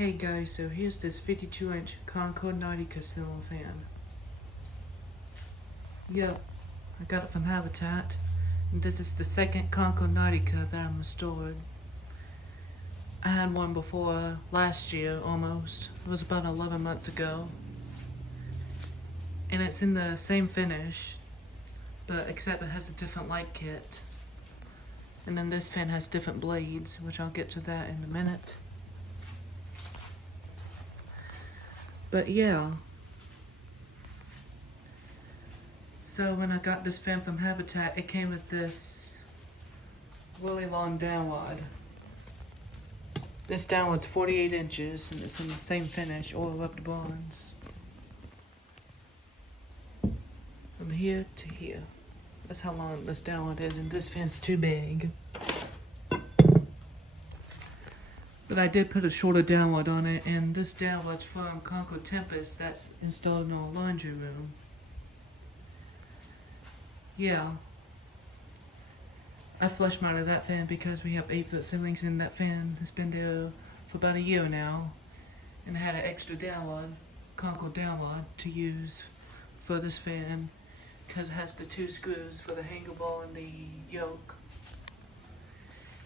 Hey guys, so here's this 52-inch Concord Nautika ceiling fan. Yep, I got it from Habitat, and this is the second Concord Nautika that I'm restored. I had one before last year, almost. It was about 11 months ago. And it's in the same finish, but except it has a different light kit. And then this fan has different blades, which I'll get to that in a minute. But yeah, so when I got this fan from Habitat, it came with this really long downrod. This downrod's 48 inches and it's in the same finish, oil rubbed bronze. From here to here. That's how long this downrod is, and this fan's too big. But I did put a shorter downrod on it, and this downrod's from Concord Tempest that's installed in our laundry room. Yeah. I flush mounted that fan because we have 8-foot ceilings, and that fan has been there for about a year now. And I had an extra downrod, Concord downrod, to use for this fan because it has the 2 screws for the hanger ball and the yoke.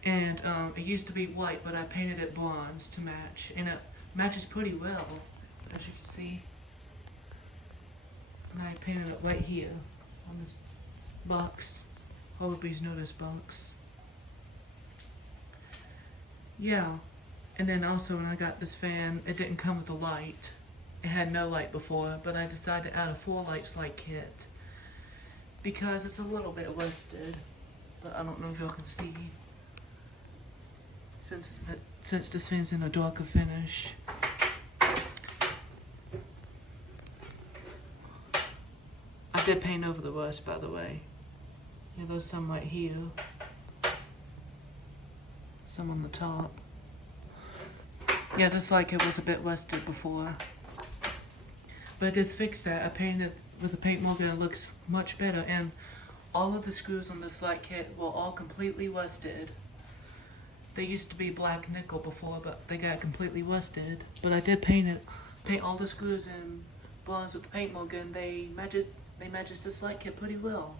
And it used to be white, but I painted it bronze to match, and it matches pretty well, as you can see. And I painted it right here on this box. Hope know this box. Yeah, and then also when I got this fan, it didn't come with a light. It had no light before, but I decided to add a 4 lights light kit because it's a little bit rusted, but I don't know if y'all can see. Since this fan's in a darker finish. I did paint over the rust, by the way. Yeah, there's some right here. Some on the top. Yeah, just like it was a bit rusted before. But I did fix that. I painted it with a paint mulligan. It looks much better. And all of the screws on this light kit were all completely rusted. They used to be black nickel before, but they got completely rusted. But I did paint all the screws in bronze with the paint mulligan. They matches this light kit pretty well.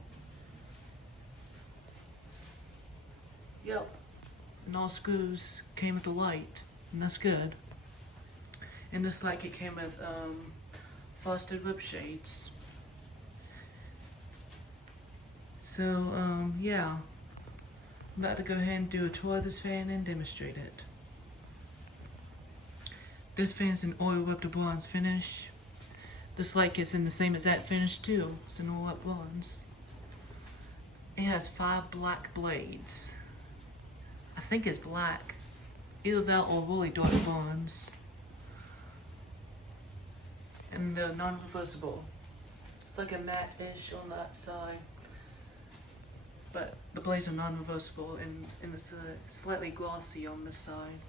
Yep. And all screws came with the light, and that's good. And this light kit came with frosted whip shades. So yeah. I'm about to go ahead and do a tour of this fan and demonstrate it. This fan's an oil rubbed bronze finish. This light kit's in the same exact finish too. It's an oil rubbed bronze. It has 5 black blades. I think it's black. Either that or really dark bronze. And they're non-reversible. It's like a matte-ish on that side. But the blades are non-reversible, and it's slightly glossy on this side.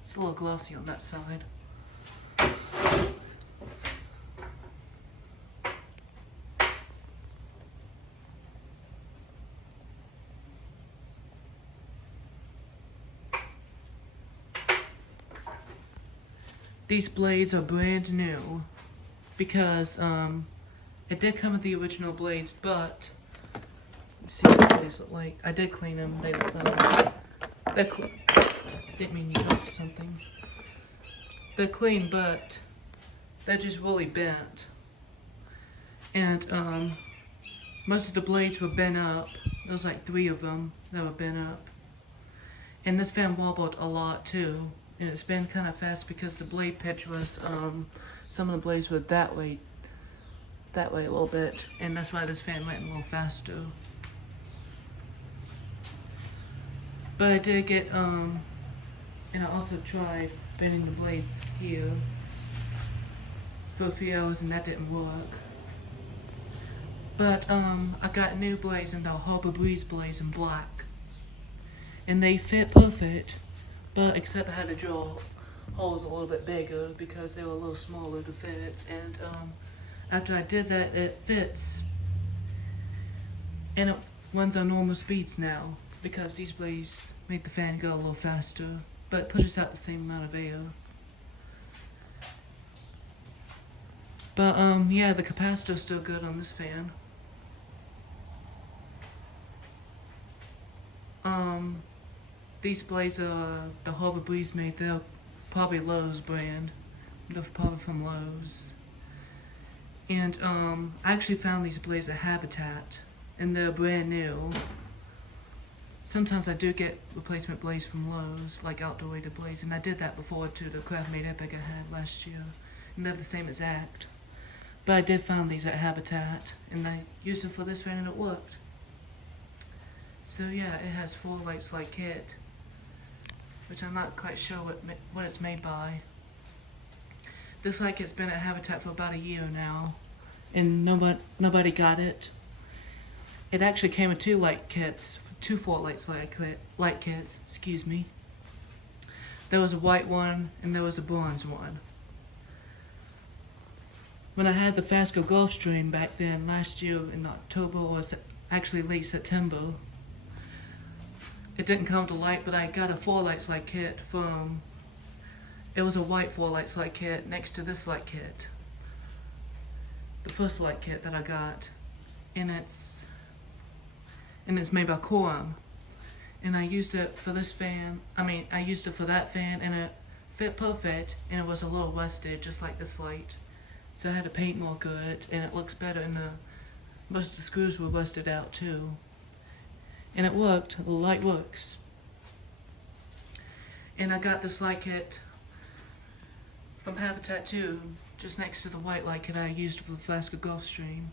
It's a little glossy on that side. These blades are brand new because it did come with the original blades, but see what the blades look like. I did clean them. They look they're clean. Didn't mean to drop something. They're clean, but they're just really bent. And most of the blades were bent up. There was like 3 of them that were bent up. And this fan wobbled a lot too. And it's been kind of fast because the blade pitch was some of the blades were that way a little bit, and that's why this fan went a little faster. But I did get, and I also tried bending the blades here for a few hours, and that didn't work. But I got new blades, and they're Harbor Breeze blades in black. And they fit perfect, but except I had to drill holes a little bit bigger because they were a little smaller to fit. And after I did that, it fits. And it runs on normal speeds now, because these blades make the fan go a little faster, but pushes out the same amount of air. But yeah, the capacitor's still good on this fan. These blades are the Harbor Breeze made. They're probably Lowe's brand. They're probably from Lowe's. And I actually found these blades at Habitat, and they're brand new. Sometimes I do get replacement blades from Lowe's, like outdoor weighted blades, and I did that before to the Craft Made Epic I had last year. And they're the same exact. But I did find these at Habitat, and I used them for this fan and it worked. So yeah, it has 4 lights like kit, which I'm not quite sure what it's made by. This light kit's been at Habitat for about a year now, and nobody got it. It actually came with 2 light kits, 2 4 lights light kits, excuse me. There was a white one and there was a bronze one. When I had the Fasco Gulfstream back then, last year in October, or actually late September, it didn't come to light, but I got a 4 lights light kit from, it was a white 4 lights light kit next to this light kit. The first light kit that I got, and it's made by Quorum. And I used it for this fan, I used it for that fan, and it fit perfect, and it was a little rusted, just like this light. So I had to paint marker it, and it looks better, and most of the screws were rusted out too. And it worked, the light works. And I got this light kit from Habitat too, just next to the white light kit I used for the Fasco Gulfstream.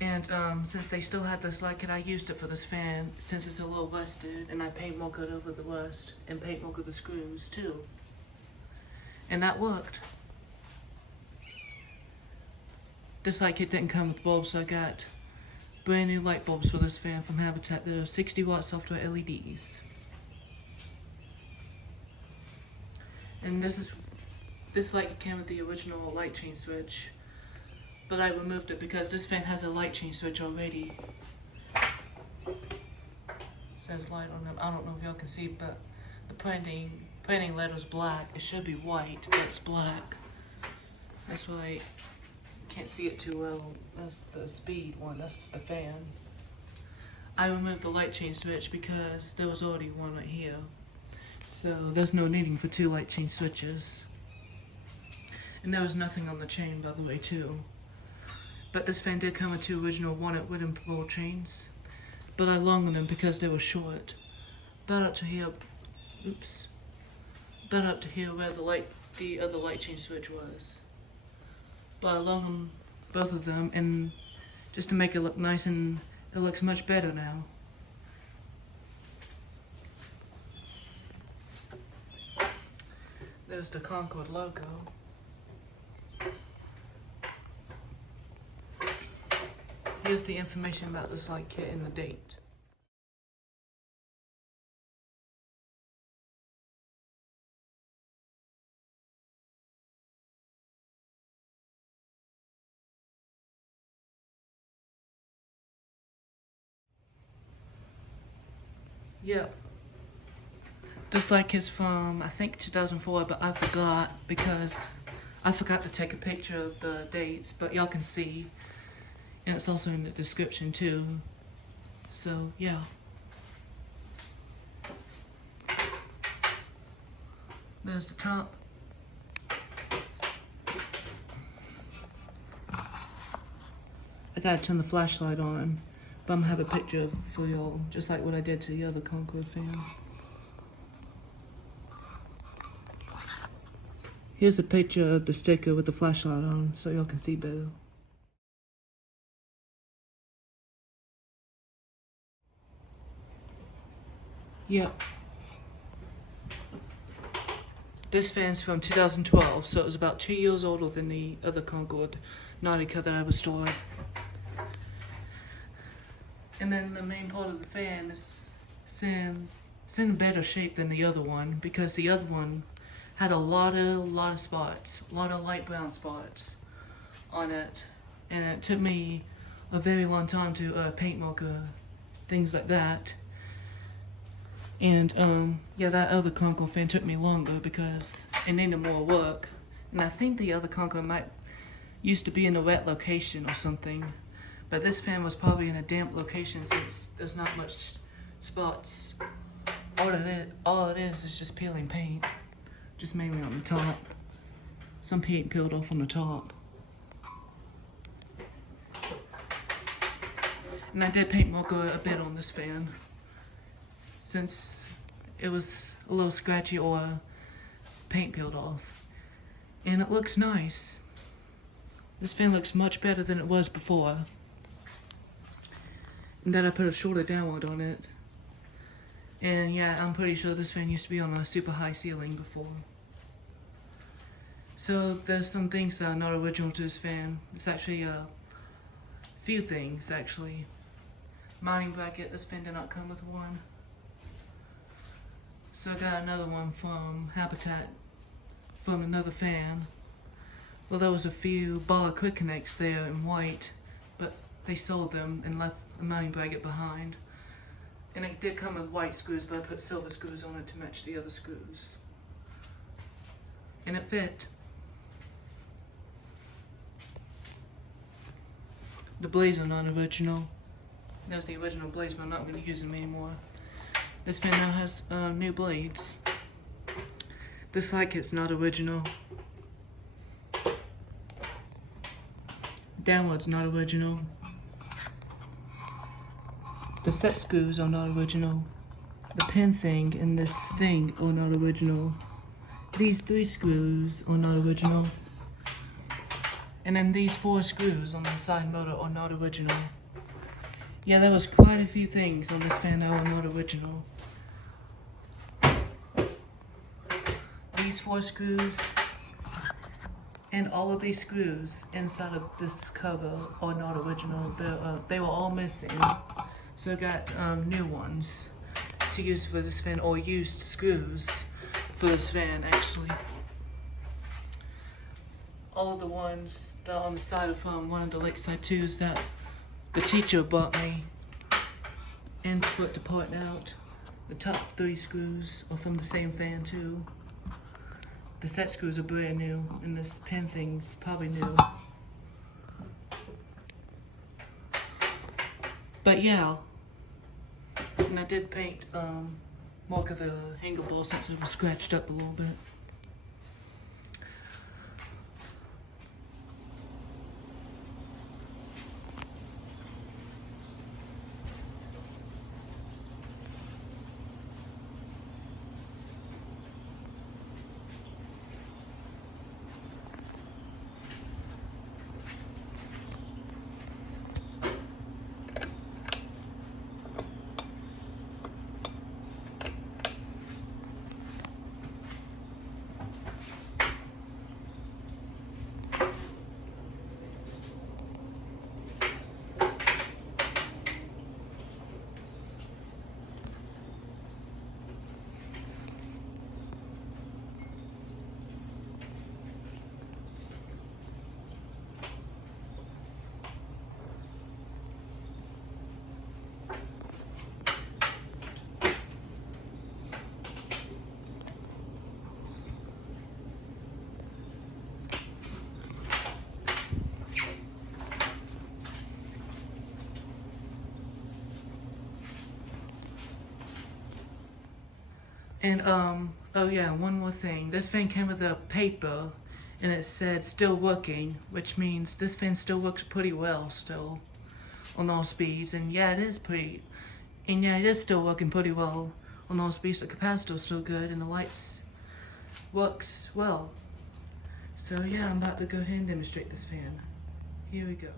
And since they still had this light kit, I used it for this fan, since it's a little rusted, and I paint marker over the rust, and paint marker the screws too. And that worked. This light kit didn't come with bulbs, so I got brand new light bulbs for this fan from Habitat. They're 60-watt software LEDs. And this light kit came with the original light chain switch, but I removed it because this fan has a light chain switch already. It says light on it. I don't know if y'all can see, but the printing letter's black. It should be white, but it's black. That's why can't see it too well. That's the speed one, that's the fan. I removed the light chain switch because there was already one right here. So there's no needing for 2 light chain switches. And there was nothing on the chain, by the way, too. But this fan did come with 2 original walnut wooden roll chains. But I longed them because they were short. About up to here, oops. About up to here where the other light chain switch was. But I love them, both of them, and just to make it look nice, and it looks much better now. There's the Concord logo. Here's the information about this light kit and the date. Yep. This light kit's from, I think, 2004, but I forgot because I forgot to take a picture of the dates, but y'all can see. And it's also in the description too. So, yeah. There's the top. I gotta turn the flashlight on. But I'm gonna have a picture for y'all, just like what I did to the other Concord fan. Here's a picture of the sticker with the flashlight on, so y'all can see better. Yep. This fan's from 2012, so it was about 2 years older than the other Concord Nautica that I restored. And then the main part of the fan is it's in better shape than the other one, because the other one had a lot of spots, a lot of light brown spots on it, and it took me a very long time to paint marker things like that. And yeah, that other Concord fan took me longer because it needed more work, and I think the other Concord might used to be in a wet location or something. But this fan was probably in a damp location since there's not much spots. All it is just peeling paint. Just mainly on the top. Some paint peeled off on the top. And I did paint Mocha a bit on this fan, since it was a little scratchy or paint peeled off. And it looks nice. This fan looks much better than it was before. And then I put a shorter downward on it. And yeah, I'm pretty sure this fan used to be on a super high ceiling before. So there's some things that are not original to this fan. It's actually a few things actually. Mounting bracket, this fan did not come with one. So I got another one from Habitat from another fan. Well, there was a few Bala quick connects there in white, but they sold them and left a mounting bracket behind. And it did come with white screws, but I put silver screws on it to match the other screws. And it fit. The blades are not original. There's the original blades, but I'm not going to use them anymore. This fan now has new blades. This light kit's not original. Downward's not original. The set screws are not original. The pin thing and this thing are not original. These 3 screws are not original. And then these 4 screws on the side motor are not original. Yeah, there was quite a few things on this fan that were not original. These 4 screws and all of these screws inside of this cover are not original. They were all missing. So I got new ones to use for this fan, or used screws for this fan actually. All of the ones that are on the side of one of the Lakeside 2s that the teacher bought me and split apart out. The top 3 screws are from the same fan too. The set screws are brand new, and this pin thing's probably new. But yeah, and I did paint more of the hanger ball since it was scratched up a little bit. And oh yeah, one more thing. This fan came with a paper and it said still working, which means this fan still works pretty well still on all speeds. And yeah, it is still working pretty well on all speeds. The capacitor's still good and the lights works well. So yeah, I'm about to go ahead and demonstrate this fan. Here we go.